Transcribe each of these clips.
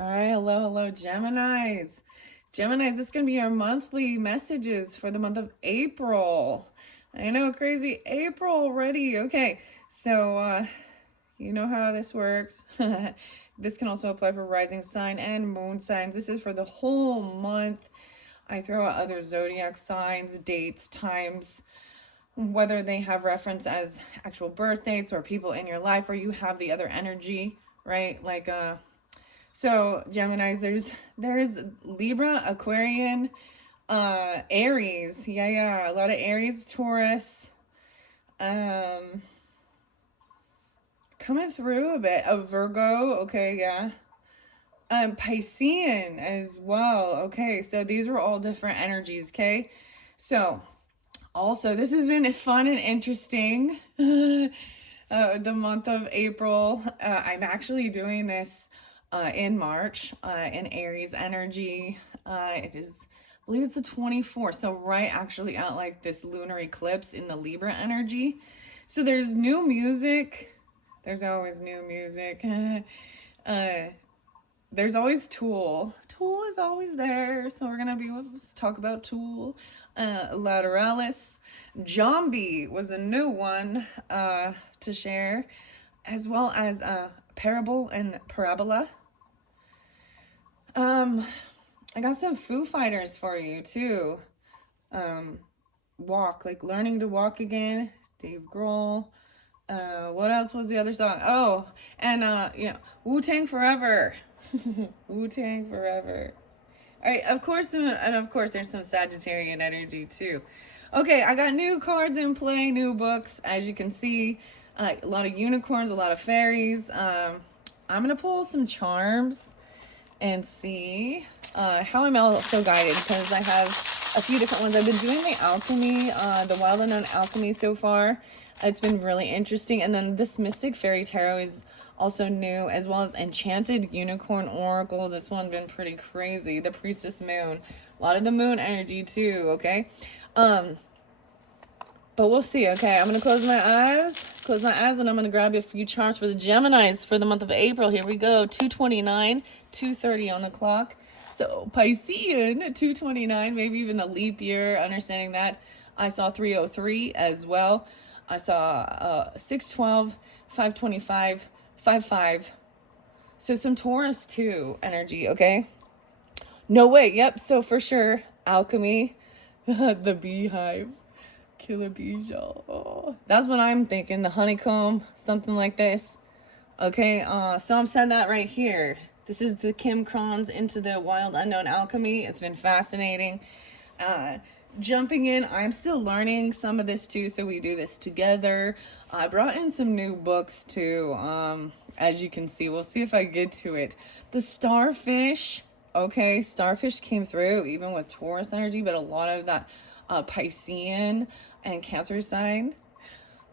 All right, hello, Geminis. Geminis, this is going to be our monthly messages for the month of April. I know, crazy April already. Okay, so you know how this works. This can also apply for rising sign and moon signs. This is for the whole month. I throw out other zodiac signs, dates, times, whether they have reference as actual birth dates or people in your life, or you have the other energy, right? So Gemini's, there's Libra, Aquarian, Aries. Yeah. A lot of Aries, Taurus. Um Coming through a bit of Virgo, okay, yeah. Piscean as well. Okay, so these were all different energies, okay? So also this has been fun and interesting. The month of April. I'm actually doing this in March in Aries energy. It is, I believe it's the 24th. So, right actually at like this lunar eclipse in the Libra energy. So, there's new music. There's always new music. There's always Tool. Tool is always there. So, we're going to talk about Tool. Lateralis. Zombie was a new one to share, as well as Parable and Parabola. I got some Foo Fighters for you too. Walk, like learning to walk again. Dave Grohl. What else was the other song? Oh, and Wu-Tang Forever. Wu-Tang Forever. All right, of course, and of course, there's some Sagittarian energy too. Okay, I got new cards in play, new books, as you can see. A lot of unicorns, a lot of fairies. I'm gonna pull some charms and see how I'm also guided, because I have a few different ones. I've been doing the alchemy, the Wild Unknown Alchemy so far. It's been really interesting. And then this Mystic Fairy Tarot is also new, as well as Enchanted Unicorn Oracle. This one's been pretty crazy. The Priestess Moon. A lot of the moon energy too, okay? But we'll see, okay? I'm going to close my eyes, and I'm going to grab a few charms for the Geminis for the month of April. Here we go. 2:29, 2:30 on the clock. So Piscean, 2:29, maybe even a leap year, understanding that. I saw 3:03 as well. I saw 6:12, 5:25, 5:5. So some Taurus too energy, okay? No, wait, yep, so for sure, Alchemy, the beehive. Killer bees, y'all. Oh, that's what I'm thinking. The honeycomb, something like this. Okay, so I'm saying that right here. This is the Kim Kron's Into the Wild Unknown Alchemy. It's been fascinating. Jumping in, I'm still learning some of this too, so we do this together. I brought in some new books too. As you can see, we'll see if I get to it. The starfish. Okay, starfish came through even with Taurus energy, but a lot of that Piscean and Cancer sign,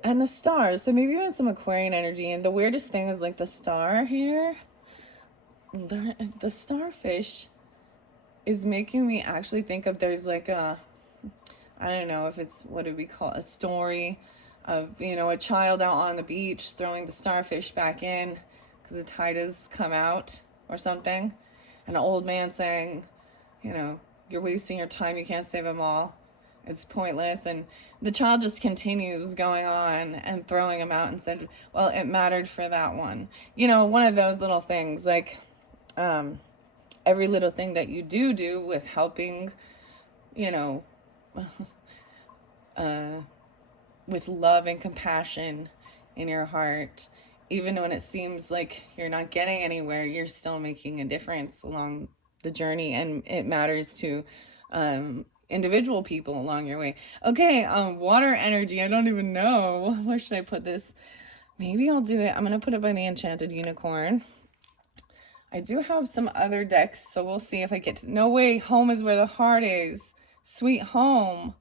and the stars. So maybe even some Aquarian energy. And the weirdest thing is like the star here, the starfish is making me actually think of, there's like a, I don't know if it's, what do we call it, a story of, a child out on the beach throwing the starfish back in because the tide has come out or something, and an old man saying, you're wasting your time, you can't save them all, it's pointless. And the child just continues going on and throwing them out and said, well, it mattered for that one. One of those little things, like every little thing that you do with helping, with love and compassion in your heart, even when it seems like you're not getting anywhere, you're still making a difference along the journey, and it matters to individual people along your way. Okay, water energy. I don't even know. Where should I put this? Maybe I'll do it. I'm going to put it by the Enchanted Unicorn. I do have some other decks, so we'll see if I get to... No way, home is where the heart is. Sweet home.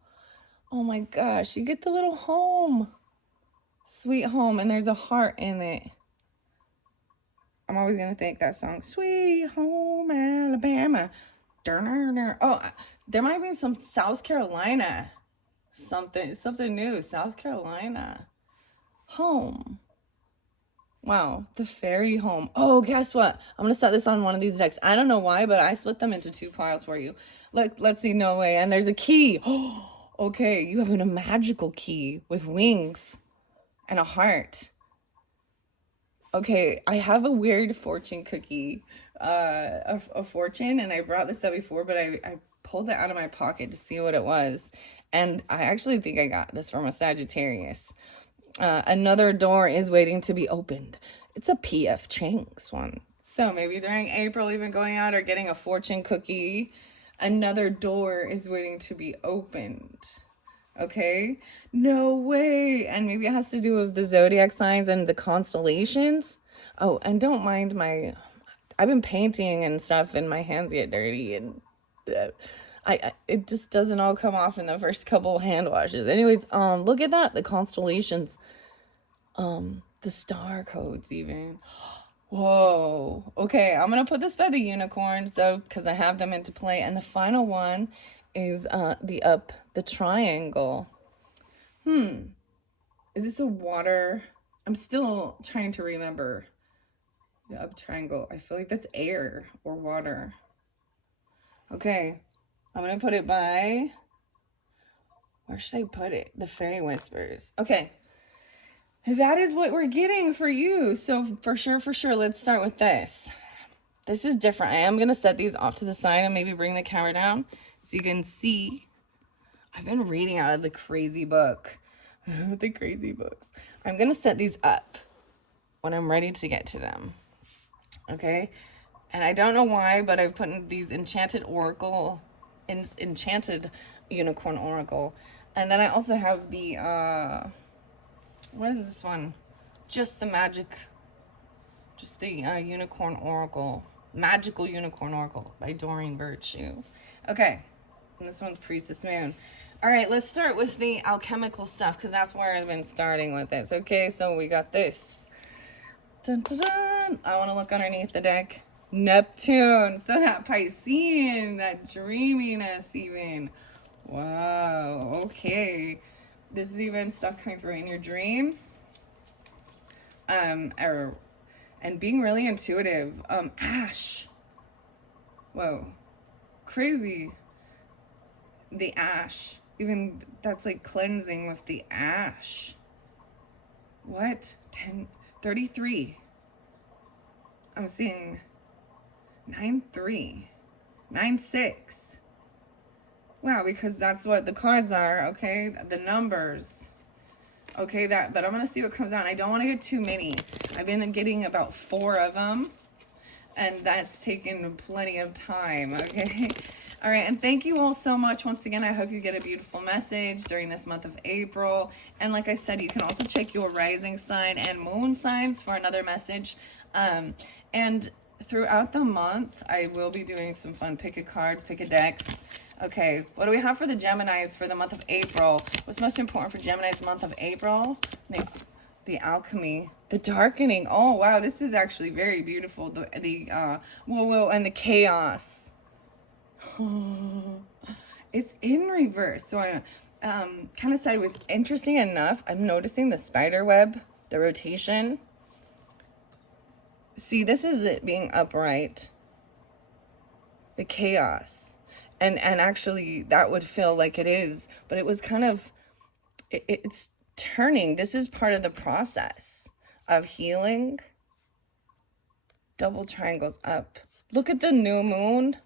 Oh my gosh, you get the little home. Sweet home, and there's a heart in it. I'm always going to think that song. Sweet home Alabama. Oh, there might be some South Carolina. Something new. South Carolina. Home. Wow, the fairy home. Oh, guess what? I'm gonna set this on one of these decks. I don't know why, but I split them into two piles for you. Let's see. No way. And there's a key. Oh, okay. You have a magical key with wings and a heart. Okay, I have a weird fortune cookie, a fortune, and I brought this up before, but I pulled it out of my pocket to see what it was, and I actually think I got this from a Sagittarius. Another door is waiting to be opened. It's a P.F. Chang's one. So maybe during April, even going out or getting a fortune cookie, another door is waiting to be opened. Okay? No way. And maybe it has to do with the zodiac signs and the constellations. Oh, and don't mind I've been painting and stuff and my hands get dirty and it just doesn't all come off in the first couple hand washes. Anyways, look at that, the constellations, the star codes even. Whoa. Okay, I'm gonna put this by the unicorns though, because I have them into play. And the final one is the triangle. Is this a water? I'm still trying to remember the up triangle. I feel like that's air or water. Okay, I'm gonna put it by, where should I put it? The Fairy Whispers. Okay, that is what we're getting for you. So for sure, let's start with this. This is different. I am gonna set these off to the side and maybe bring the camera down so you can see. I've been reading out of the crazy book. The crazy books. I'm gonna set these up when I'm ready to get to them. Okay, and I don't know why, but I've put in these enchanted unicorn oracle, and then I also have the what is this one? Just the unicorn oracle, magical unicorn oracle by Doreen Virtue. Okay, and this one's Priestess Moon. All right, let's start with the alchemical stuff because that's where I've been starting with this. Okay, so we got this. Dun, dun, dun. I want to look underneath the deck. Neptune. So that Piscean, that dreaminess even. Wow. Okay. This is even stuff coming through in your dreams. And being really intuitive. Ash. Whoa. Crazy. The ash. Even that's like cleansing with the ash. What? 33. I'm seeing 9-3. 9-6. Wow, because that's what the cards are, okay? The numbers. Okay, but I'm gonna see what comes out. I don't want to get too many. I've been getting about 4 of them, and that's taken plenty of time, okay? All right, and thank you all so much. Once again, I hope you get a beautiful message during this month of April. And like I said, you can also check your rising sign and moon signs for another message. And throughout the month, I will be doing some fun pick-a-cards, pick-a-decks. Okay, what do we have for the Geminis for the month of April? What's most important for Gemini's month of April? The alchemy, the darkening. Oh, wow, this is actually very beautiful. The whoa, and the chaos. It's in reverse. So I kind of sideways. Interesting enough, I'm noticing the spider web, the rotation. See, this is it being upright. The chaos. And actually that would feel like it is, but it was kind of, it's turning. This is part of the process of healing. Double triangles up. Look at the new moon.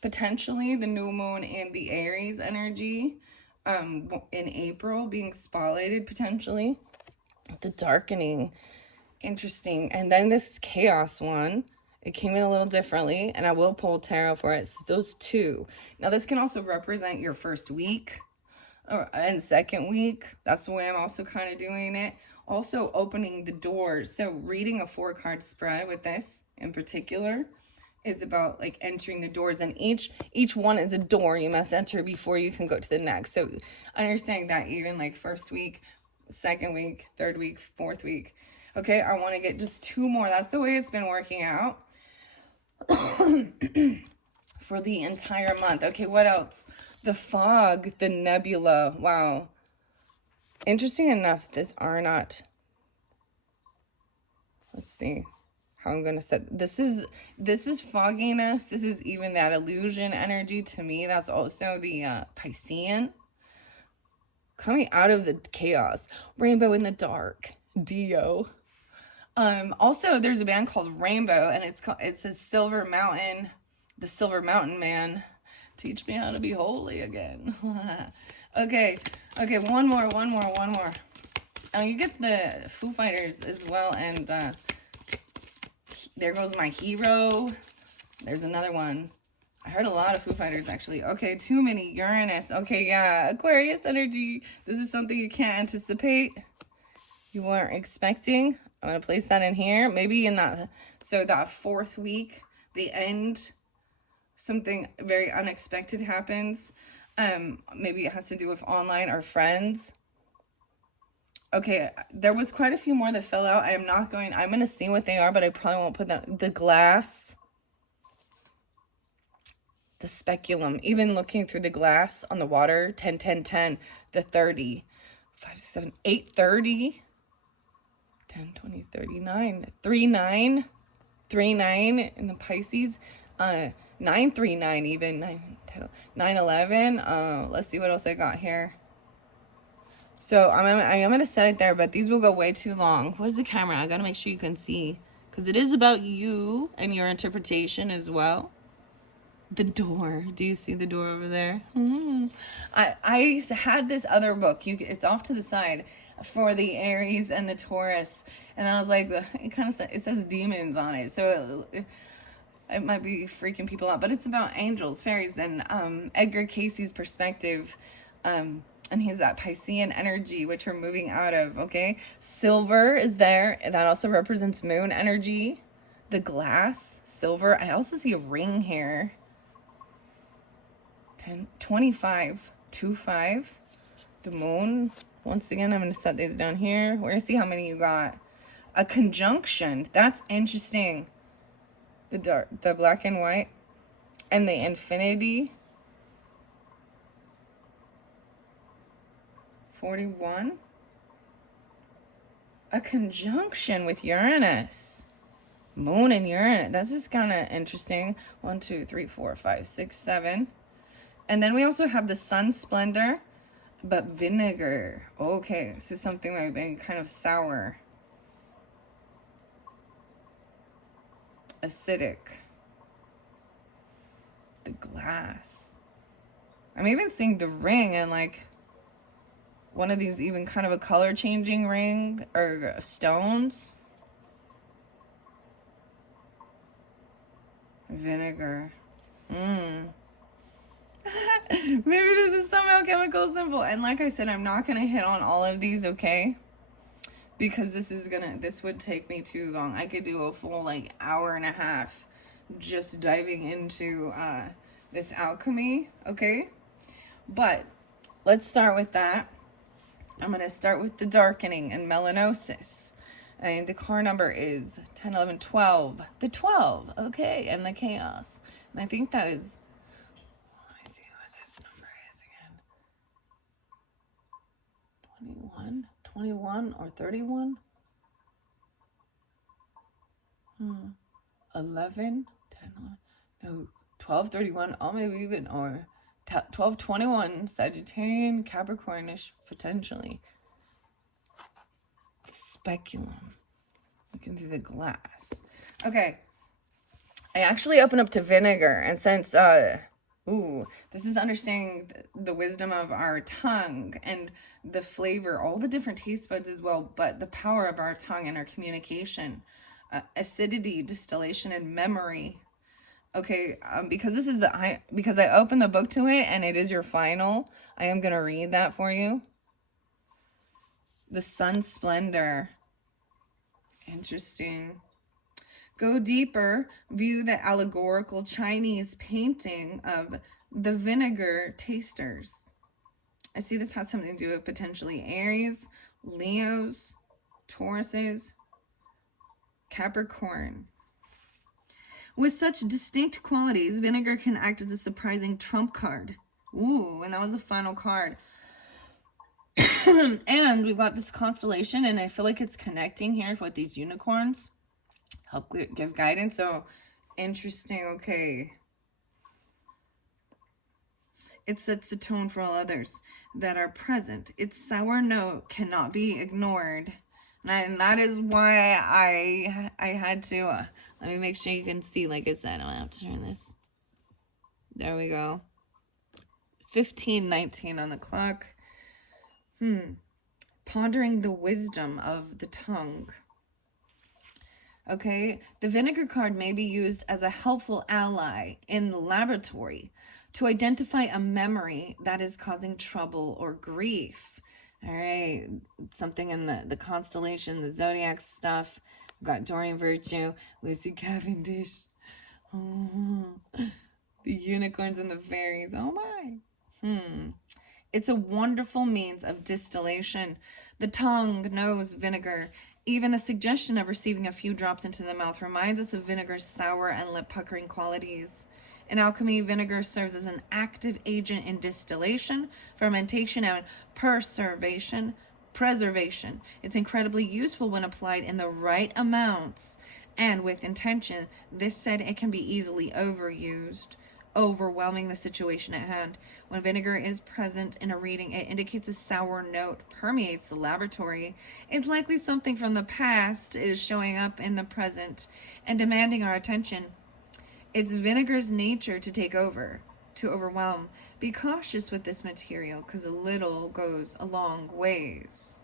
Potentially the new moon in the Aries energy in April being spotlighted potentially. The darkening. Interesting. And then this chaos one. It came in a little differently, and I will pull tarot for it. So those two. Now this can also represent your first week and second week. That's the way I'm also kind of doing it. Also opening the doors. So reading a 4-card spread with this in particular is about like entering the doors, and each one is a door you must enter before you can go to the next. So understanding that even like first week, second week, third week, fourth week. Okay, I want to get just 2 more. That's the way it's been working out for the entire month. Okay, what else? The fog, the nebula. Wow. Interesting enough, these are not. Let's see how I'm gonna set this is fogginess. This is even that illusion energy to me. That's also the Piscean coming out of the chaos. Rainbow in the dark. Dio. Also there's a band called Rainbow, and it's a Silver Mountain, the Silver Mountain Man. Teach me how to be holy again. Okay, one more. You get the Foo Fighters as well, and There Goes My Hero. There's another one. I heard a lot of Foo Fighters, actually. Okay, too many. Uranus. Okay, yeah. Aquarius energy. This is something you can't anticipate. You weren't expecting. I'm going to place that in here. Maybe in that, so that 4th week, the end, something very unexpected happens. Maybe it has to do with online or friends. Okay, there was quite a few more that fell out. I'm going to see what they are, but I probably won't put them. The glass. The speculum. Even looking through the glass on the water. 10, 10, 10. The 30. 5, 7, 8, 30. 10, 20, 39. 3, 9. 3, 9 in the Pisces. 9, 3, 9 even. 9, 10, 9, 11. Let's see what else I got here. So I'm going to set it there, but these will go way too long. Where's the camera? I got to make sure you can see, because it is about you and your interpretation as well. The door. Do you see the door over there? I had this other book. It's off to the side for the Aries and the Taurus, and I was like, it says demons on it, so it might be freaking people out. But it's about angels, fairies, and Edgar Casey's perspective. And he's that Piscean energy, which we're moving out of, okay? Silver is there. That also represents moon energy. The glass, silver. I also see a ring here. 10, 25, 2, 5. The moon. Once again, I'm going to set these down here. We're going to see how many you got. A conjunction. That's interesting. The black and white. And the infinity. 41. A conjunction with Uranus. Moon and Uranus. That's just kind of interesting. 1, 2, 3, 4, 5, 6, 7. And then we also have the sun splendor, but vinegar. Okay, so something that would be kind of sour. Acidic. The glass. I'm even seeing the ring and like one of these, even kind of a color changing ring or stones. Vinegar. Maybe this is some alchemical symbol. And like I said, I'm not going to hit on all of these, okay? Because this would take me too long. I could do a full like hour and a half just diving into this alchemy, okay? But let's start with that. I'm going to start with the darkening and melanosis. And the car number is 10, 11, 12. The 12, okay, and the chaos. And I think that is, let me see what this number is again. 21 or 31? 11, 10, no, 12, 31, oh, maybe even, or 12, 21, Sagittarian, Capricornish, potentially. The speculum. Looking through the glass. Okay. I actually open up to vinegar, and since, this is understanding the wisdom of our tongue and the flavor, all the different taste buds as well, but the power of our tongue and our communication, acidity, distillation, and memory. Okay, because this is because I opened the book to it and it is your final, I am going to read that for you. The sun splendor. Interesting. Go deeper, view the allegorical Chinese painting of the vinegar tasters. I see this has something to do with potentially Aries, Leos, Tauruses, Capricorn. With such distinct qualities, vinegar can act as a surprising trump card. Ooh, and that was the final card. And we've got this constellation, and I feel like it's connecting here with these unicorns. help give guidance. So interesting. Okay. It sets the tone for all others that are present. Its sour note cannot be ignored. And that is why I had to, let me make sure you can see, like I said, I'm gonna have to turn this. There we go. 15:19 on the clock. Pondering the wisdom of the tongue. Okay, the vinegar card may be used as a helpful ally in the laboratory to identify a memory that is causing trouble or grief. All right, something in the constellation, the zodiac stuff. We've got Doreen Virtue, Lucy Cavendish, the unicorns and the fairies. Oh my. It's a wonderful means of distillation. The tongue knows vinegar. Even the suggestion of receiving a few drops into the mouth reminds us of vinegar's sour and lip-puckering qualities. In alchemy, vinegar serves as an active agent in distillation, fermentation, and preservation. It's incredibly useful when applied in the right amounts and with intention. This said, it can be easily overused, overwhelming the situation at hand. When vinegar is present in a reading, it indicates a sour note permeates the laboratory. It's likely something from the past is showing up in the present and demanding our attention. It's vinegar's nature to take over, to overwhelm. Be cautious with this material because a little goes a long ways.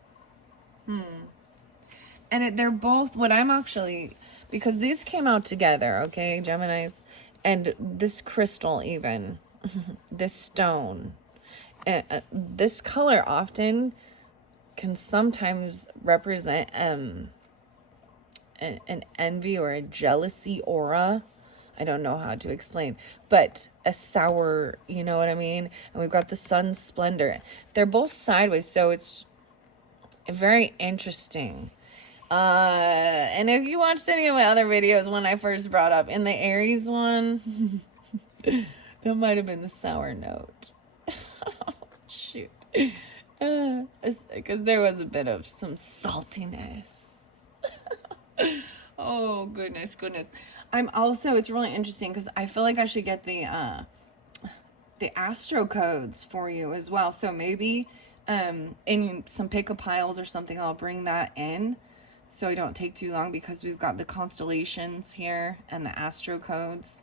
And they're both what I'm actually, because these came out together, okay, Geminis, and this crystal even, this stone, this color often can sometimes represent an envy or a jealousy aura. I don't know how to explain, but a sour, you know what I mean? And we've got the sun's splendor. They're both sideways, so it's very interesting. And if you watched any of my other videos when I first brought up in the Aries one, that might have been the sour note. Shoot. Because there was a bit of some saltiness. Oh, goodness. I'm also, it's really interesting because I feel like I should get the astro codes for you as well. So maybe in some pick-a piles or something, I'll bring that in so I don't take too long because we've got the constellations here and the astro codes.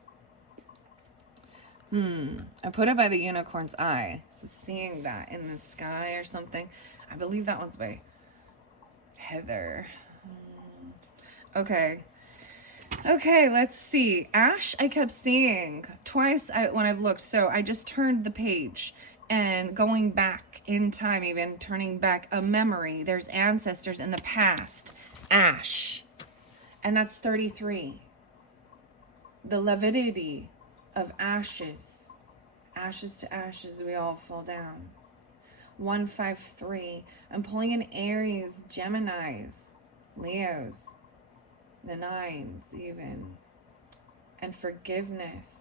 I put it by the unicorn's eye. So seeing that in the sky or something. I believe that one's by Heather. Okay, let's see. Ash, I kept seeing twice when I've looked. So I just turned the page and going back in time, even turning back a memory. There's ancestors in the past. Ash. And that's 33. The levity of ashes. Ashes to ashes, we all fall down. 153. I'm pulling in Aries, Geminis, Leos, the 9s even, and forgiveness.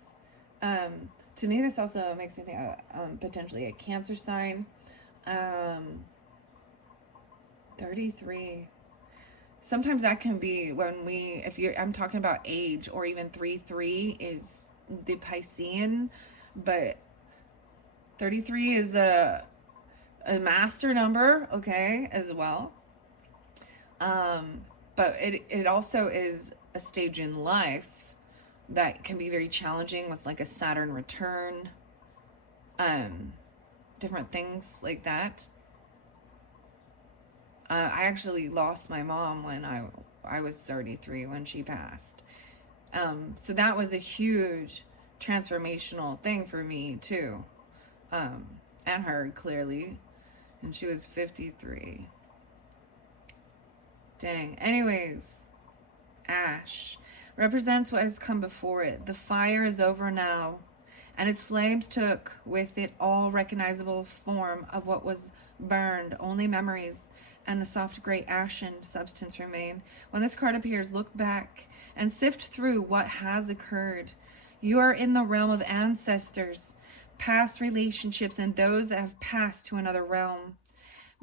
To me, this also makes me think of potentially a Cancer sign. 33. Sometimes that can be when I'm talking about age, or even 3-3 is the Piscean, but 33 is a master number, okay, as well. But it also is a stage in life that can be very challenging with like a Saturn return, different things like that. I actually lost my mom when I was 33 when she passed. So that was a huge transformational thing for me too. And her, clearly. And she was 53. Dang. Anyways, Ash represents what has come before it. The fire is over now, and its flames took with it all recognizable form of what was burned. Only memories and the soft gray ashen substance remain. When this card appears, look back and sift through what has occurred. You are in the realm of ancestors, past relationships, and those that have passed to another realm.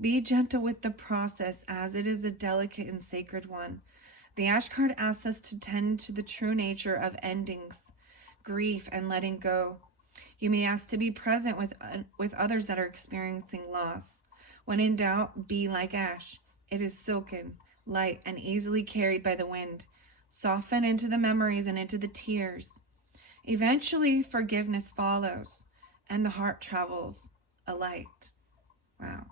Be gentle with the process, as it is a delicate and sacred one. The Ash card asks us to tend to the true nature of endings, grief, and letting go. You may ask to be present with others that are experiencing loss. When in doubt, be like ash. It is silken, light, and easily carried by the wind. Soften into the memories and into the tears. Eventually, forgiveness follows, and the heart travels a light. Wow.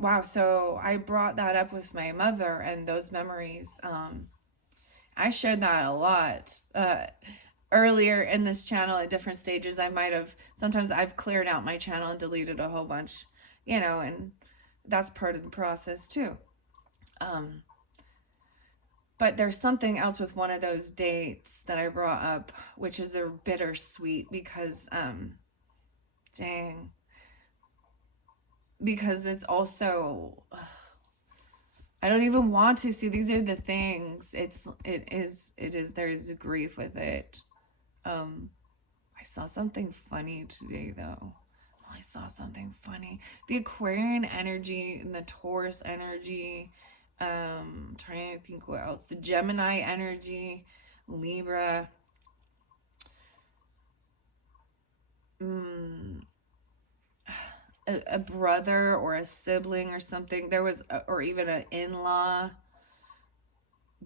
Wow. So I brought that up with my mother and those memories. I shared that a lot. Earlier in this channel at different stages, sometimes I've cleared out my channel and deleted a whole bunch, and that's part of the process too. But there's something else with one of those dates that I brought up, which is a bittersweet because, dang, because it's also, I don't even want to see. These are the things. There is a grief with it. I saw something funny today though. I saw something funny. The Aquarian energy and the Taurus energy. Trying to think what else. The Gemini energy, Libra. A brother or a sibling or something. There was, or even an in-law.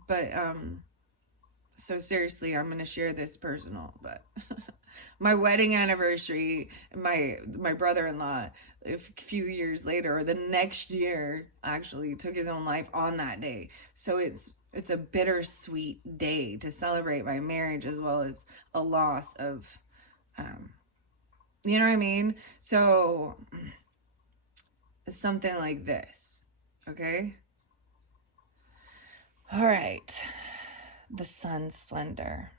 But so seriously, I'm gonna share this personal, but my wedding anniversary, my brother-in-law, a few years later, or the next year, actually took his own life on that day. So it's a bittersweet day to celebrate my marriage as well as a loss of, you know what I mean? So something like this, okay? All right, the sun splendor.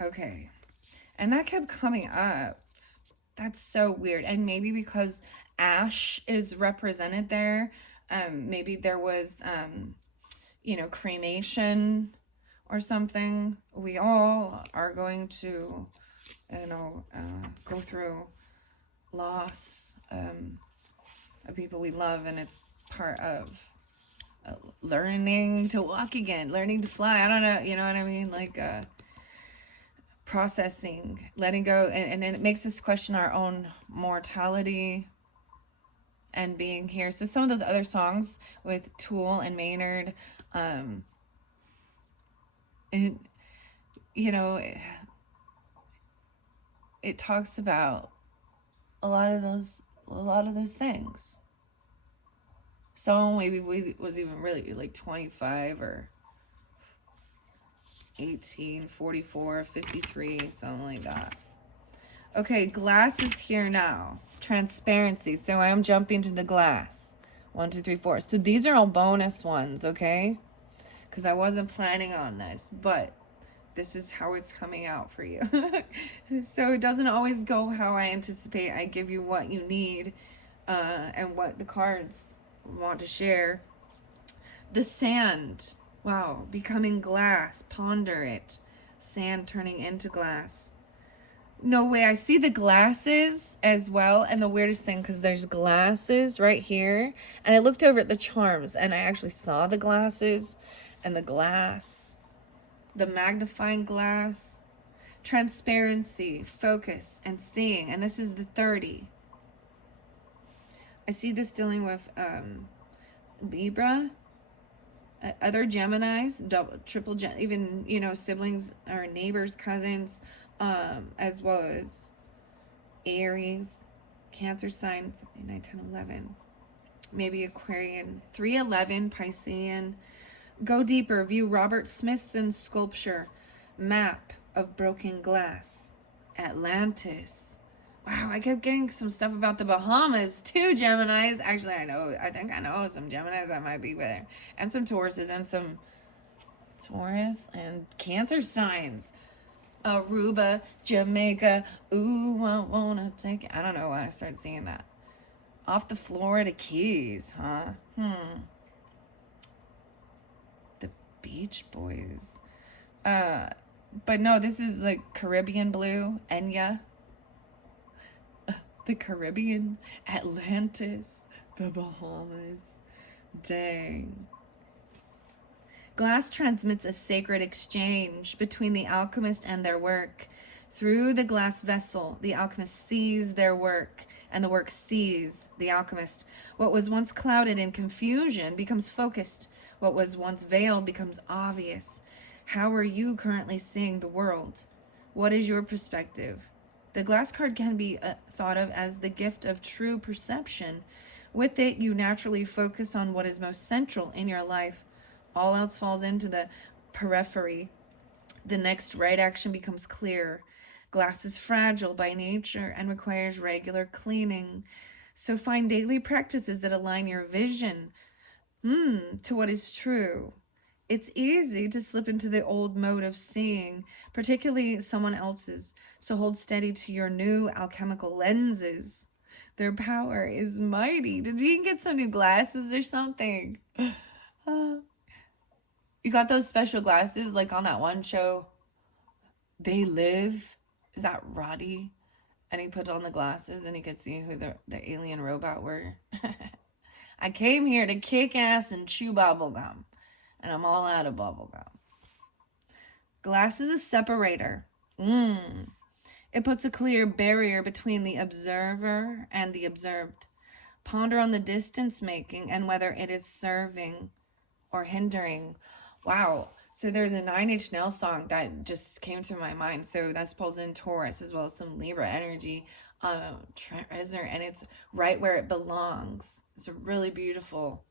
Okay, and that kept coming up. That's so weird. And maybe because ash is represented there, maybe there was, cremation or something. We all are going to, go through loss of people we love, and it's part of learning to walk again, learning to fly. I don't know, you know what I mean? Like, processing, letting go, and it makes us question our own mortality and being here. So some of those other songs with Tool and Maynard, and it talks about a lot of those things. So maybe was even really like 25 or 18, 44, 53, something like that. Okay, glass is here now. Transparency. So I am jumping to the glass. 1, 2, 3, 4. So these are all bonus ones, okay? Because I wasn't planning on this, but this is how it's coming out for you. So it doesn't always go how I anticipate. I give you what you need, and what the cards want to share. The sand. Wow, becoming glass. Ponder it. Sand turning into glass. No way. I see the glasses as well. And the weirdest thing, because there's glasses right here. And I looked over at the charms and I actually saw the glasses and the glass, the magnifying glass, transparency, focus, and seeing. And this is the 30. I see this dealing with Libra, other Geminis, double, triple, even, siblings or neighbors, cousins, as well as Aries, Cancer sign, 79, 10, 11. Maybe Aquarian, 311, Piscean. Go deeper, view Robert Smithson's sculpture, Map of Broken Glass, Atlantis. Wow, I kept getting some stuff about the Bahamas too, Geminis. Actually, I think I know some Geminis that might be there. And some Tauruses and some Taurus and Cancer signs. Aruba, Jamaica, ooh, I wanna take it. I don't know why I started seeing that. Off the Florida Keys, huh? The Beach Boys. But no, this is like Caribbean blue, Enya. The Caribbean, Atlantis, the Bahamas. Dang. Glass transmits a sacred exchange between the alchemist and their work. Through the glass vessel, the alchemist sees their work, and the work sees the alchemist. What was once clouded in confusion becomes focused. What was once veiled becomes obvious. How are you currently seeing the world? What is your perspective? The glass card can be thought of as the gift of true perception. With it, you naturally focus on what is most central in your life. All else falls into the periphery. The next right action becomes clear. Glass is fragile by nature and requires regular cleaning. So find daily practices that align your vision to what is true. It's easy to slip into the old mode of seeing, particularly someone else's. So hold steady to your new alchemical lenses. Their power is mighty. Did you get some new glasses or something? You got those special glasses like on that one show, They Live? Is that Roddy? And he put on the glasses and he could see who the alien robot were. I came here to kick ass and chew bubblegum. And I'm all out of bubblegum. Glass is a separator. It puts a clear barrier between the observer and the observed. Ponder on the distance making and whether it is serving or hindering. Wow. So there's a 9 Inch Nails song that just came to my mind. So that's pulls in Taurus as well as some Libra energy. Treasure, and it's right where it belongs. It's really beautiful.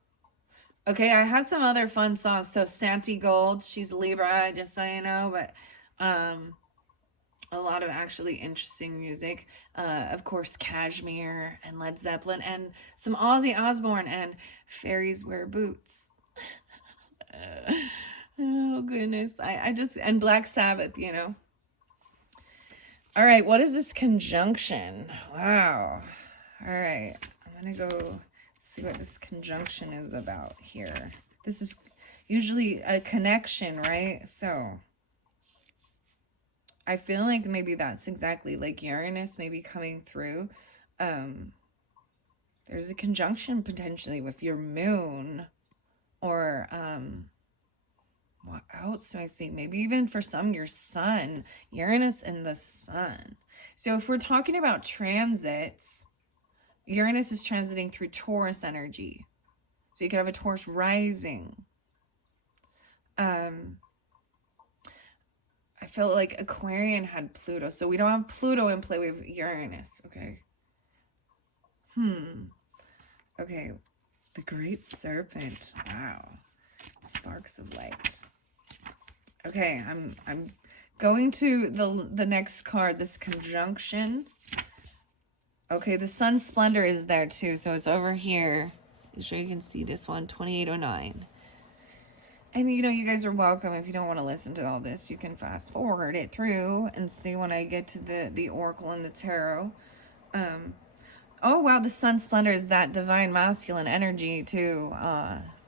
Okay, I had some other fun songs. So Santi Gold, she's Libra, just so you know, but a lot of actually interesting music. Of course, Kashmir and Led Zeppelin and some Ozzy Osbourne and Fairies Wear Boots. Oh goodness. I just, and Black Sabbath, you know. All right, what is this conjunction? Wow. All right, I'm gonna go see what this conjunction is about here. This is usually a connection, right? So I feel like maybe that's exactly like Uranus maybe coming through. There's a conjunction potentially with your moon, or what else do I see? Maybe even for some, your sun, Uranus and the sun. So if we're talking about transits, Uranus is transiting through Taurus energy. So you could have a Taurus rising. I felt like Aquarian had Pluto. So we don't have Pluto in play, we have Uranus. Okay. Okay. The Great Serpent. Wow. Sparks of light. Okay, I'm going to the next card, this conjunction. Okay, the Sun Splendor is there too, so it's over here. I'm sure you can see this one, 2809. And you know, you guys are welcome. If you don't want to listen to all this, you can fast forward it through and see when I get to the Oracle and the Tarot. Oh wow, the Sun Splendor is that divine masculine energy too.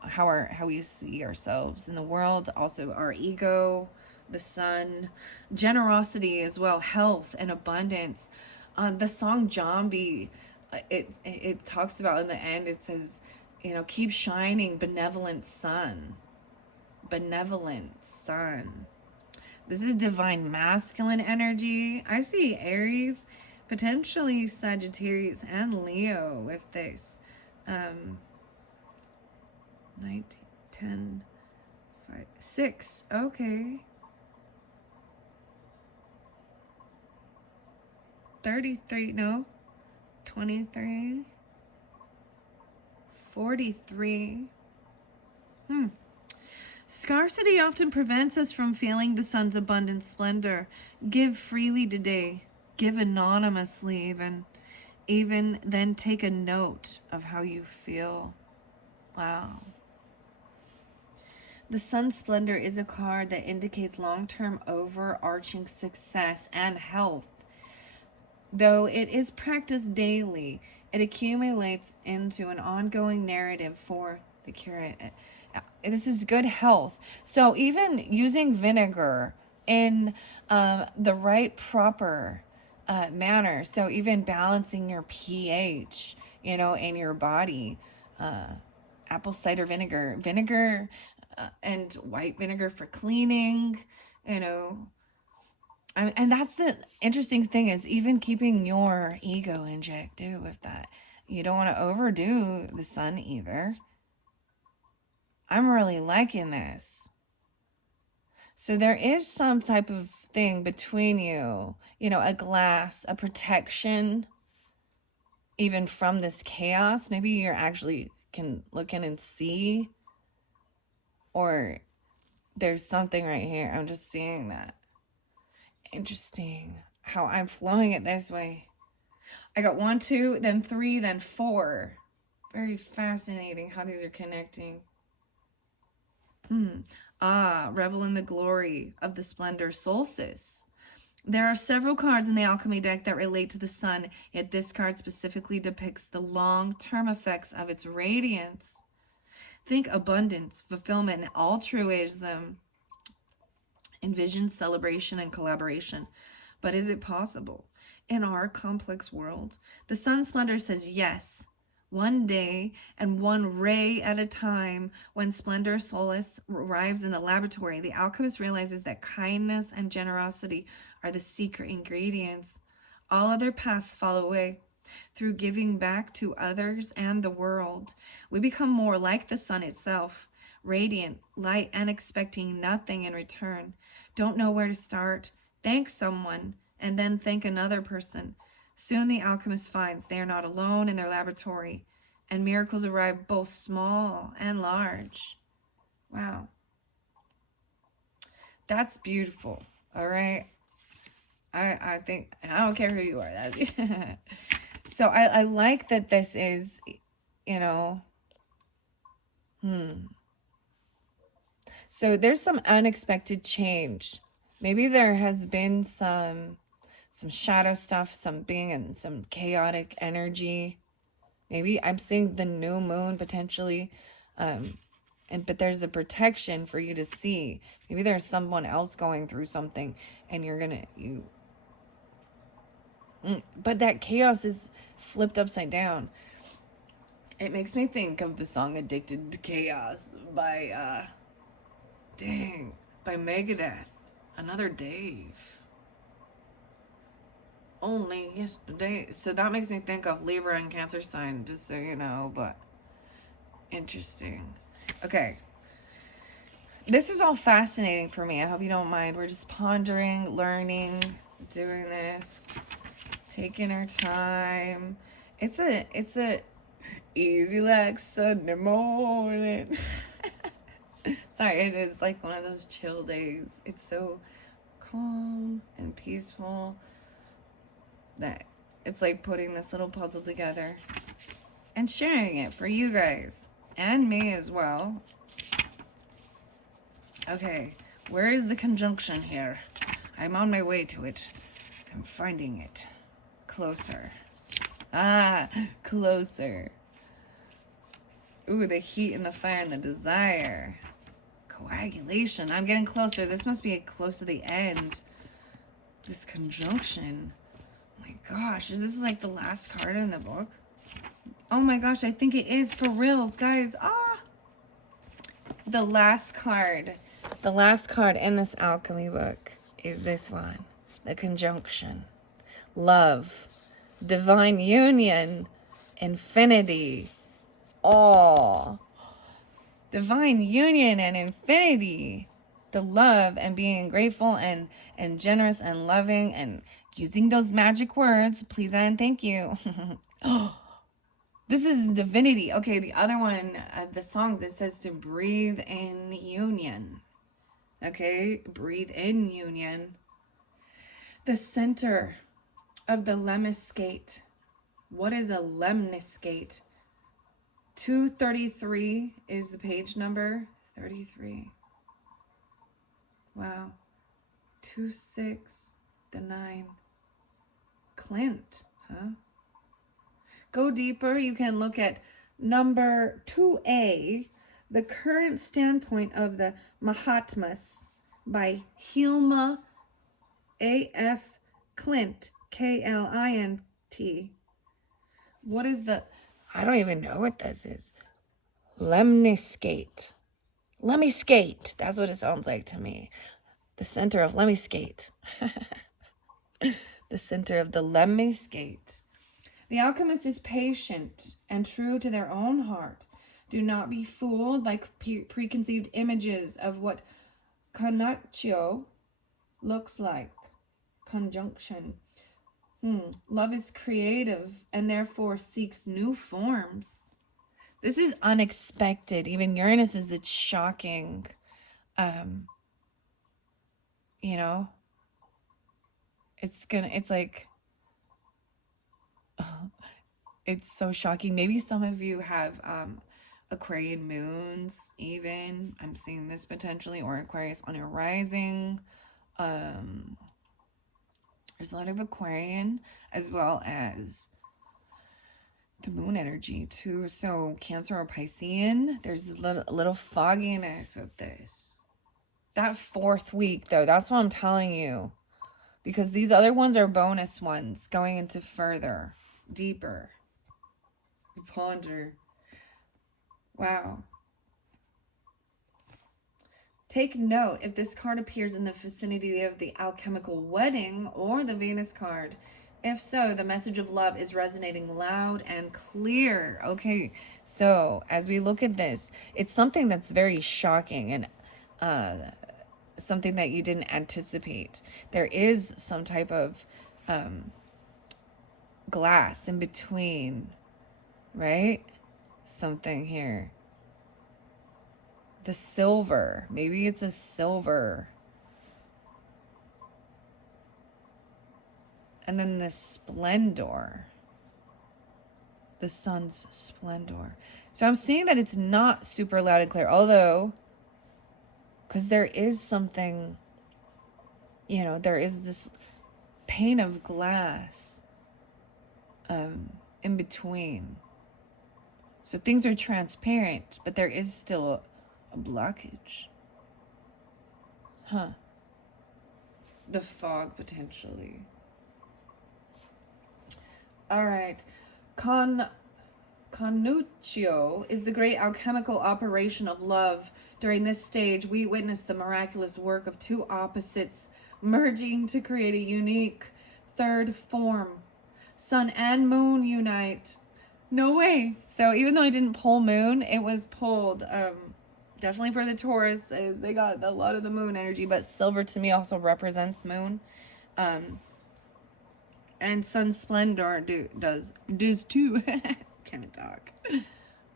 How we see ourselves in the world, also our ego, the sun, generosity as well, health and abundance. The song Zombie, it talks about in the end, it says, you know, keep shining, benevolent sun. Benevolent sun. This is divine masculine energy. I see Aries, potentially Sagittarius and Leo with this. 19, 10, 5, 6. Okay. 33, no. 23. 43. Scarcity often prevents us from feeling the sun's abundant splendor. Give freely today. Give anonymously even then take a note of how you feel. Wow. The Sun Splendor is a card that indicates long-term overarching success and health. Though it is practiced daily, it accumulates into an ongoing narrative for the curate. This is good health. So even using vinegar in the right proper manner, so even balancing your pH, you know, in your body, apple cider vinegar, and white vinegar for cleaning, you know. And that's the interesting thing, is even keeping your ego in check too with that. You don't want to overdo the sun either. I'm really liking this. So there is some type of thing between you, a glass, a protection, even from this chaos. Maybe you're actually can look in and see, or there's something right here. I'm just seeing that. Interesting how I'm flowing it this way. I got 1, 2, then 3, then 4. Very fascinating how these are connecting. Revel in the glory of the splendor solstice. There are several cards in the Alchemy deck that relate to the sun, yet this card specifically depicts the long-term effects of its radiance. Think abundance, fulfillment, altruism, envision celebration and collaboration. But is it possible? In our complex world, the sun's splendor says yes. One day and one ray at a time. When splendor solace arrives in the laboratory, the alchemist realizes that kindness and generosity are the secret ingredients. All other paths fall away. Through giving back to others and the world, we become more like the sun itself, radiant, light, and expecting nothing in return. Don't know where to start? Thank someone, and then thank another person. Soon the alchemist finds they are not alone in their laboratory, and miracles arrive both small and large. Wow. That's beautiful. All right. I think, I don't care who you are. So I like that this is, So there's some unexpected change. Maybe there has been some shadow stuff, some being in some chaotic energy. Maybe I'm seeing the new moon potentially. But there's a protection for you to see. Maybe there's someone else going through something, and but that chaos is flipped upside down. It makes me think of the song Addicted to Chaos by Megadeth. Another Dave. Only yesterday. So that makes me think of Libra and Cancer sign, just so you know, but interesting. Okay. This is all fascinating for me. I hope you don't mind. We're just pondering, learning, doing this, taking our time. It's a easy like Sunday morning. Sorry, it is like one of those chill days. It's so calm and peaceful that it's like putting this little puzzle together and sharing it for you guys and me as well. Okay, where is the conjunction here? I'm on my way to it. I'm finding it. Closer. Closer. Ooh, the heat and the fire and the desire. Coagulation. I'm getting closer. This must be close to the end. This conjunction. Oh my gosh, is this like the last card in the book? Oh my gosh, I think it is for reals, guys. The last card. The last card in this alchemy book is this one. The conjunction. Love. Divine union. Infinity. Oh. Divine union and infinity. The love and being grateful and generous and loving and using those magic words. Please and thank you. This is divinity. Okay, the other one, the songs, it says to breathe in union. Okay, breathe in union. The center of the lemniscate. What is a lemniscate? 233 is the page number. 33. Wow. 26, the 9. Clint, huh? Go deeper, you can look at number 2A, the current standpoint of the Mahatmas by Hilma A.F. Clint, K-L-I-N-T. What is I don't even know what this is. Lemniscate. Let me skate. That's what it sounds like to me. The center of let me skate. The center of the let me skate. The alchemist is patient and true to their own heart. Do not be fooled by preconceived images of what conjunctio looks like. Conjunction. Love is creative and therefore seeks new forms. This is unexpected. Even Uranus is the shocking. You know, it's like, it's so shocking. Maybe some of you have Aquarian moons, even. I'm seeing this potentially, or Aquarius on your rising. There's a lot of Aquarian as well as the moon energy too. So Cancer or Piscean, there's a little fogginess with this. That 4th week though, that's what I'm telling you. Because these other ones are bonus ones going into further, deeper. Ponder. Wow. Take note if this card appears in the vicinity of the alchemical wedding or the Venus card. If so, the message of love is resonating loud and clear. Okay, so as we look at this, it's something that's very shocking and something that you didn't anticipate. There is some type of glass in between, right? Something here. The silver, maybe it's a silver. And then the splendor, the sun's splendor. So I'm seeing that it's not super loud and clear, although, because there is something, you know, there is this pane of glass in between. So things are transparent, but there is still a blockage. The fog, potentially. All right. Connuccio is the great alchemical operation of love. During this stage, we witness the miraculous work of two opposites merging to create a unique third form. Sun and moon unite. No way. So even though I didn't pull moon, it was pulled definitely for the Taurus. They got a lot of the moon energy, but silver to me also represents moon. And sun splendor does too. Can't talk.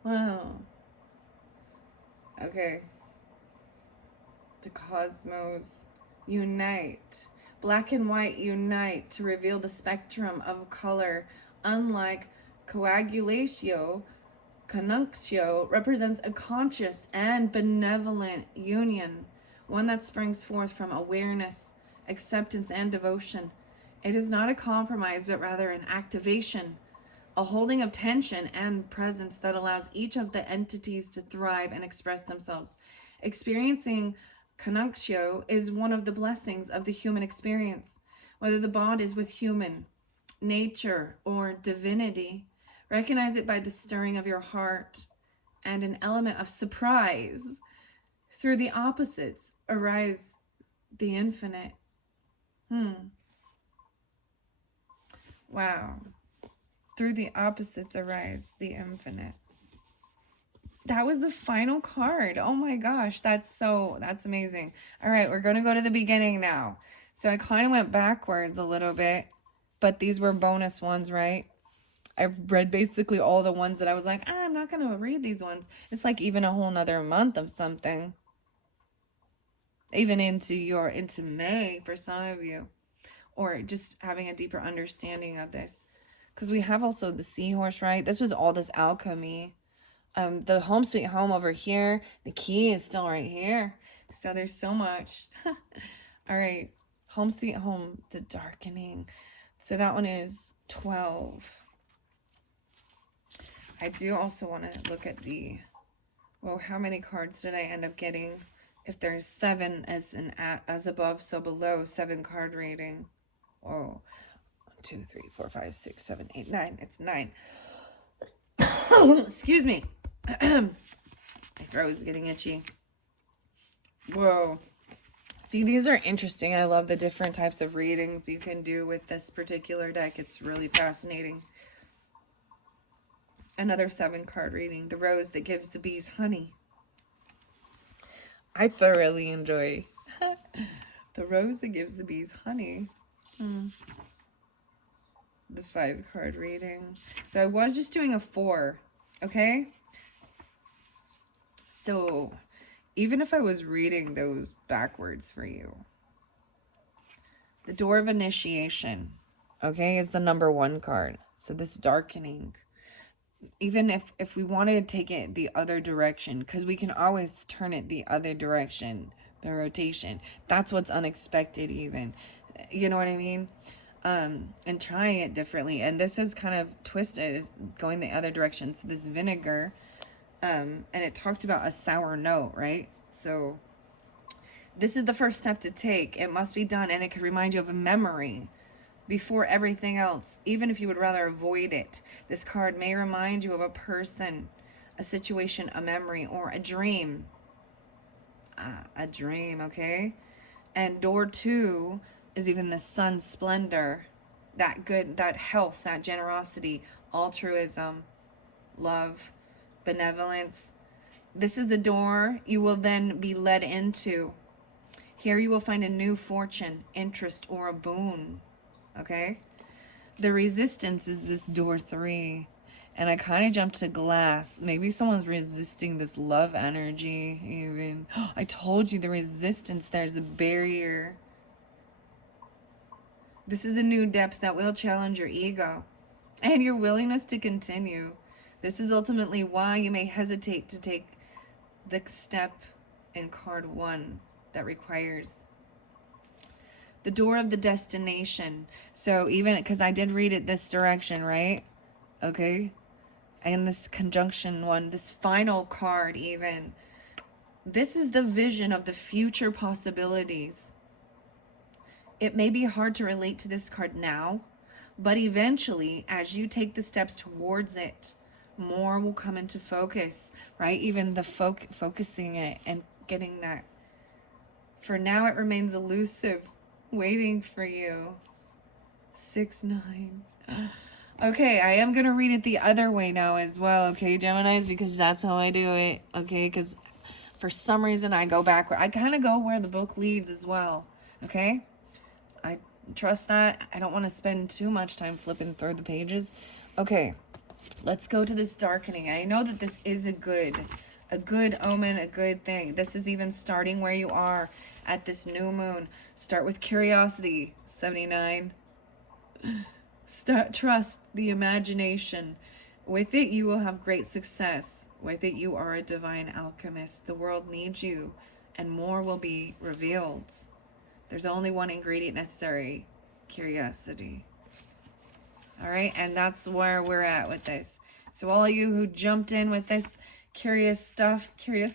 Wow. Okay. The cosmos unite. Black and white unite to reveal the spectrum of color. Unlike coagulatio, conjunctio represents a conscious and benevolent union, one that springs forth from awareness, acceptance, and devotion. It is not a compromise, but rather an activation, a holding of tension and presence that allows each of the entities to thrive and express themselves. Experiencing conjunctio is one of the blessings of the human experience, whether the bond is with human, nature, or divinity. Recognize it by the stirring of your heart and an element of surprise. Through the opposites arise the infinite. Wow. Through the opposites arise the infinite. That was the final card. Oh my gosh, that's amazing. All right, we're going to go to the beginning now. So I kind of went backwards a little bit, but these were bonus ones, right? I've read basically all the ones that I was like, I'm not going to read these ones. It's like even a whole nother month of something. Even into May for some of you. Or just having a deeper understanding of this. Because we have also the seahorse, right? This was all this alchemy. The home sweet home over here. The key is still right here. So there's so much. All right. Home sweet home. The darkening. So that one is 12. I do also want to look at how many cards did I end up getting? If there's 7 as above, so below, 7 card rating. Oh, 1, 2, 3, 4, 5, 6, 7, 8, 9. It's 9. Excuse me. My throat is getting itchy. Whoa. See, these are interesting. I love the different types of readings you can do with this particular deck. It's really fascinating. Another 7-card reading. The rose that gives the bees honey. I thoroughly enjoy the rose that gives the bees honey. The 5-card reading. So I was just doing a 4, okay? So even if I was reading those backwards for you, the door of initiation, okay, is the number 1 card. So this darkening, even if we wanted to take it the other direction, because we can always turn it the other direction, the rotation. That's what's unexpected even. You know what I mean? And trying it differently. And this is kind of twisted, going the other direction. So this vinegar, and it talked about a sour note, right? So this is the first step to take. It must be done, and it could remind you of a memory before everything else, even if you would rather avoid it. This card may remind you of a person, a situation, a memory, or a dream. A dream, okay? And door 2 is even the sun's splendor, that good, that health, that generosity, altruism, love, benevolence. This is the door you will then be led into. Here you will find a new fortune, interest, or a boon. Okay? The resistance is this door 3. And I kind of jumped to glass. Maybe someone's resisting this love energy even. I told you the resistance, there's a barrier. This is a new depth that will challenge your ego and your willingness to continue. This is ultimately why you may hesitate to take the step in card 1 that requires the door of the destination. So even because I did read it this direction, right? Okay. And this conjunction one, this final card even. This is the vision of the future possibilities. It may be hard to relate to this card now, but eventually, as you take the steps towards it, more will come into focus, right? Even the focusing it and getting that. For now, it remains elusive, waiting for you. 6-9. Okay, I am going to read it the other way now as well, okay, Geminis? Because that's how I do it, okay? Because for some reason, I go backward. I kind of go where the book leads as well, okay? I trust that. I don't want to spend too much time flipping through the pages. Okay, let's go to this darkening. I know that this is a good omen, a good thing. This is even starting where you are at this new moon. Start with curiosity, 79. Trust the imagination. With it, you will have great success. With it, you are a divine alchemist. The world needs you, and more will be revealed. There's only one ingredient necessary, curiosity. All right, and that's where we're at with this. So all of you who jumped in with this curious stuff, I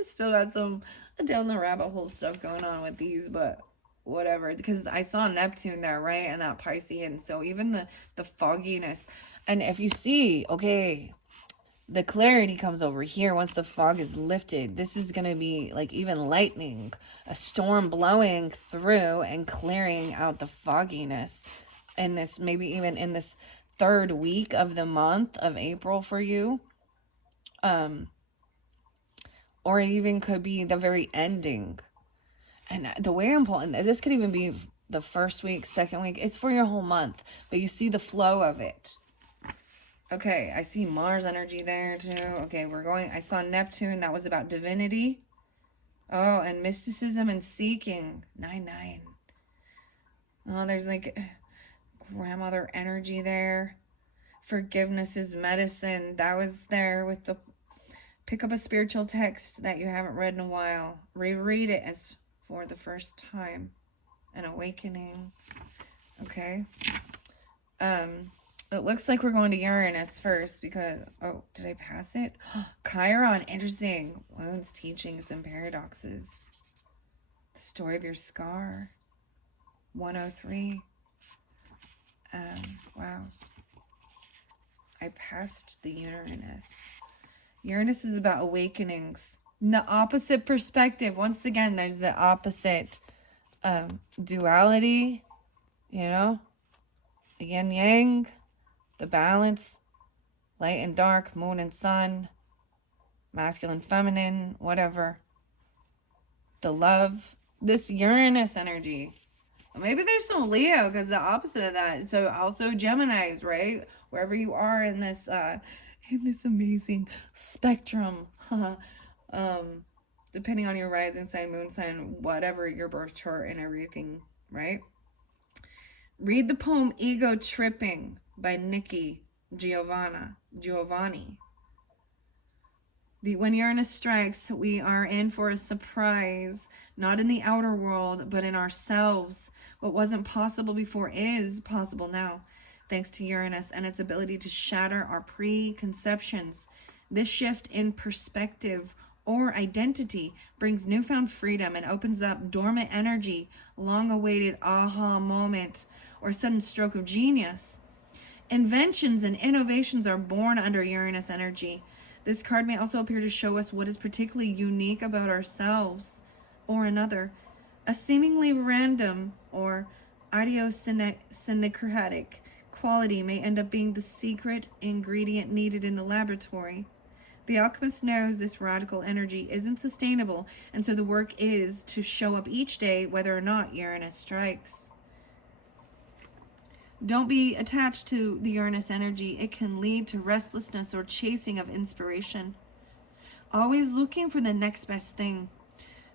still got some down the rabbit hole stuff going on with these, but whatever, because I saw Neptune there, right, and that Piscean, so even the fogginess, and if you see, okay, the clarity comes over here once the fog is lifted. This is going to be like even lightning, a storm blowing through and clearing out the fogginess. And this, maybe even in this 3rd week of the month of April for you. Or it even could be the very ending. And the way I'm pulling, this could even be the 1st week, 2nd week. It's for your whole month. But you see the flow of it. Okay, I see Mars energy there too. Okay, I saw Neptune, that was about divinity. Oh, and mysticism and seeking, 9-9. Oh, there's like grandmother energy there. Forgiveness is medicine, that was there with the pick up a spiritual text that you haven't read in a while. Reread it as for the first time. An awakening. Okay. It looks like we're going to Uranus first because, oh, did I pass it? Chiron, interesting. Wounds, teachings, and paradoxes. The story of your scar. 103. Wow. I passed the Uranus. Uranus is about awakenings. The opposite perspective. Once again, there's the opposite duality, you know, the yin yang, the balance, light and dark, moon and sun, masculine, feminine, whatever. The love, this Uranus energy. Maybe there's some Leo, because the opposite of that. So also Geminis, right? Wherever you are in this amazing spectrum. Depending on your rising sign, moon sign, whatever your birth chart and everything, right? Read the poem Ego Tripping by Nikki Giovanni. When Uranus strikes, we are in for a surprise, not in the outer world, but in ourselves. What wasn't possible before is possible now, thanks to Uranus and its ability to shatter our preconceptions. This shift in perspective or identity brings newfound freedom and opens up dormant energy, long-awaited aha moment, or sudden stroke of genius. Inventions and innovations are born under Uranus energy. This card may also appear to show us what is particularly unique about ourselves or another. A seemingly random or idiosyncratic quality may end up being the secret ingredient needed in the laboratory. The alchemist knows this radical energy isn't sustainable, and so the work is to show up each day whether or not Uranus strikes. Don't be attached to the Uranus energy. It can lead to restlessness or chasing of inspiration. Always looking for the next best thing.